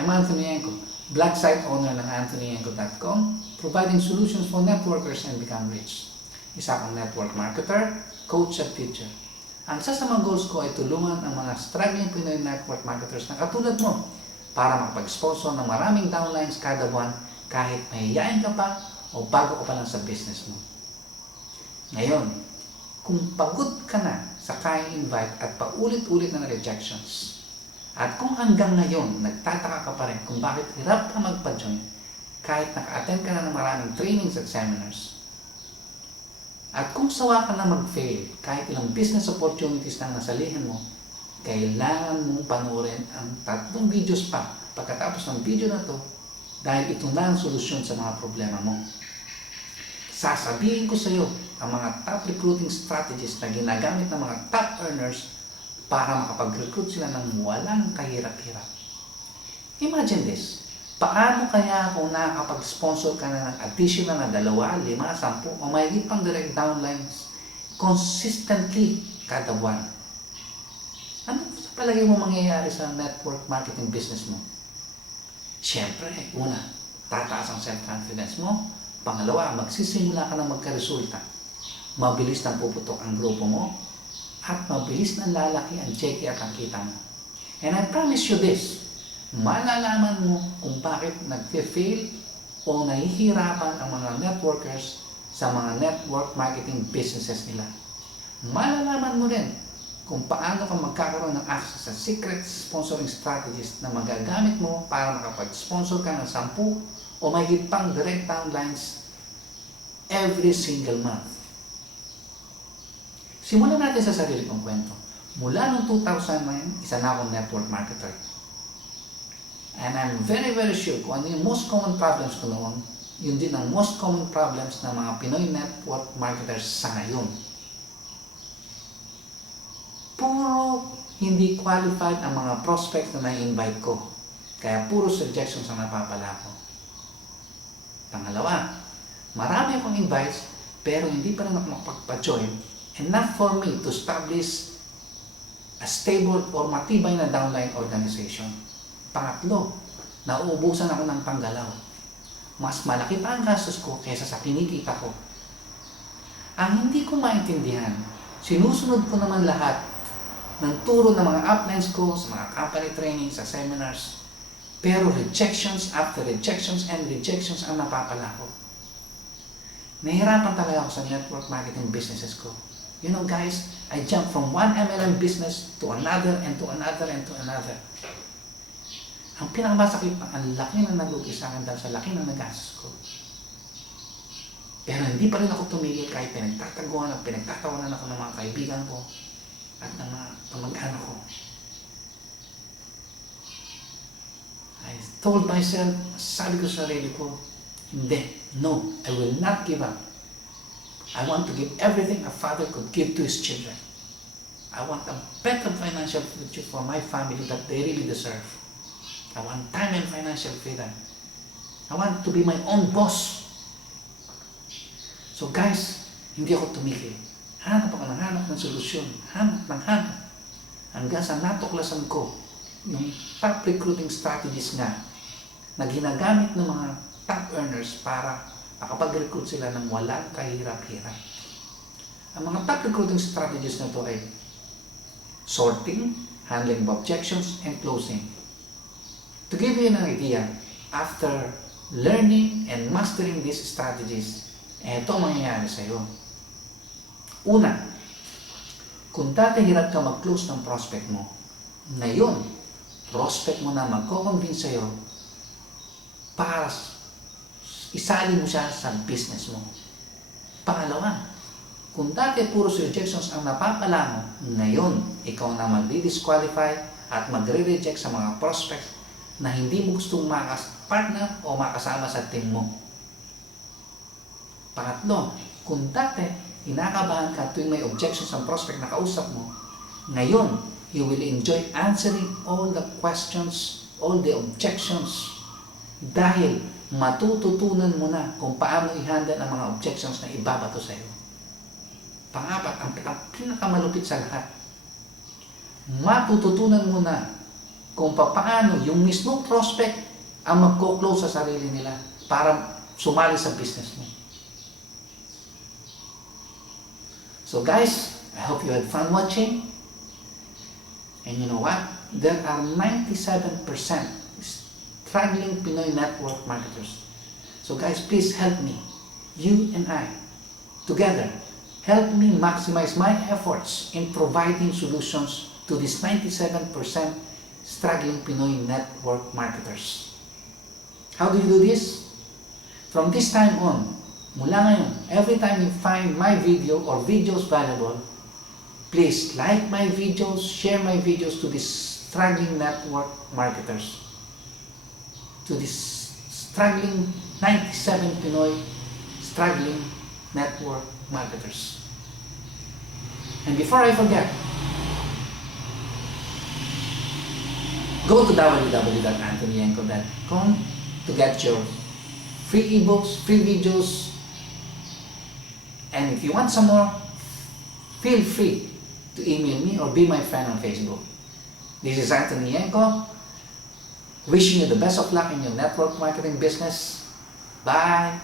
I'm Anthony Enco, blog site owner ng anthonyenco.com, providing solutions for networkers and become rich. Isa akong network marketer, coach at teacher. Ang isa sa mga goals ko ay tulungan ang mga struggling Pinoy network marketers na katulad mo para makapag-sponsor ng maraming downlines kada buwan kahit mahihiyain ka pa o bago ka pa lang sa business mo. Ngayon, kung pagod ka na sa kayang invite at paulit-ulit na rejections, at kung hanggang ngayon nagtataka ka pa rin kung bakit hirap ka magpa-join kahit naka-attend ka na ng maraming trainings at seminars, at kung sawa ka na mag-fail kahit ilang business opportunities na nasalihan mo, kailangan mong panoorin ang 3 videos pa pagkatapos ng video na to dahil ito na ang solusyon sa mga problema mo. Sasabihin ko sa iyo ang mga top recruiting strategies na ginagamit ng mga top earners para makapag-recruit sila ng walang kahirap-hirap. Imagine this, paano kaya kung nakakapag-sponsor ka na ng additional na 2, 5, 10 o mayigit pang direct downlines consistently kada buwan? Ano sa palagay mo mangyayari sa network marketing business mo? Siyempre, una, tataas ang self-confidence mo. Pangalawa, magsisimula ka na magkaresulta. Mabilis na puputok ang grupo mo at mabilis na lalaki ang cheque at ang kita mo. And I promise you this, malalaman mo kung bakit nag-fail o nahihirapan ang mga networkers sa mga network marketing businesses nila. Malalaman mo rin kung paano ka magkakaroon ng access sa secret sponsoring strategies na magagamit mo para makapag-sponsor ka ng 10 o mahigit pang direct downlines every single month. Simulan natin sa sarili kong kwento. Mula noong 2009, isa na akong network marketer. And I'm very sure kung ano yung most common problems ko noon, yun din ang most common problems ng mga Pinoy network marketers sa ngayon. Puro hindi qualified ang mga prospects na na-invite ko. Kaya puro rejections ang napapala ko. Pangalawa, marami akong invites pero hindi pa rin ako makapagpa-join. Enough for me to establish a stable or matibay na downline organization. Pangatlo, nauubusan ako ng panggalaw. Mas malaki pa ang gastos ko kaysa sa kinikita ko. Ang hindi ko maintindihan, sinusunod ko naman lahat ng turo ng mga uplines ko sa mga company training, sa seminars. Pero rejections after rejections and rejections ang napapala ko. Nahirapan talaga ako sa network marketing businesses ko. You know guys, I jumped from one MLM business to another and to another and to another. Ang pinakamasakit pa, ang laki na nalugi sa akin dahil sa laki na nagastos ko. Pero hindi pa rin ako tumigil kahit pinagtataguan at pinagtatawanan ako ng mga kaibigan ko at ng mga kamag-anak ko. I told myself, sabi ko sa sarili ko, hindi, no, I will not give up. I want to give everything a father could give to his children. I want a better financial future for my family that they really deserve. I want time and financial freedom. I want to be my own boss. So guys, hindi ako tumigil. Hanap ako ng hanap ng solusyon. Hanap ng hanap. Hanggang sa natuklasan ko yung top recruiting strategies nga na ginagamit ng mga top earners para makapag-recruit sila ng walang kahirap-hirap. Ang mga top recruiting strategies na ito ay sorting, handling of objections, and closing. To give you an idea, after learning and mastering these strategies, ito ang mangyayari sa iyo. Una, kung dati hirap ka mag-close ng prospect mo, ngayon, prospect mo na magko-convince sa iyo para isali mo siya sa business mo. Pangalawa, kung dati puro rejections ang napapala mo, ngayon, ikaw na mag-disqualify at magre-reject sa mga prospects na hindi mo gustong partner o makasama sa team mo. Pangatlo, kung dati inakabahan ka tuwing may objections ang prospect na kausap mo, ngayon, you will enjoy answering all the questions, all the objections dahil matututunan mo na kung paano i-handle ang mga objections na ibabato sa iyo. Pangapat, ang pinakamalupit sa lahat, matututunan mo na kung paano yung mismong prospect ang magko-close sa sarili nila para sumali sa business mo. So guys, I hope you had fun watching. And you know what? There are 97% struggling Pinoy network marketers. So guys, please help me. You and I, together, help me maximize my efforts in providing solutions to these 97% struggling Pinoy network marketers. How do you do this? From this time on, mula ngayon, every time you find my video or videos valuable, please like my videos, share my videos to these struggling network marketers, to these struggling 97 Pinoy struggling network marketers. And before I forget, go to www.anthonyenko.com to get your free ebooks, free videos, and if you want some more, feel free to email me or be my friend on Facebook. This is Anthony Yenko, wishing you the best of luck in your network marketing business. Bye!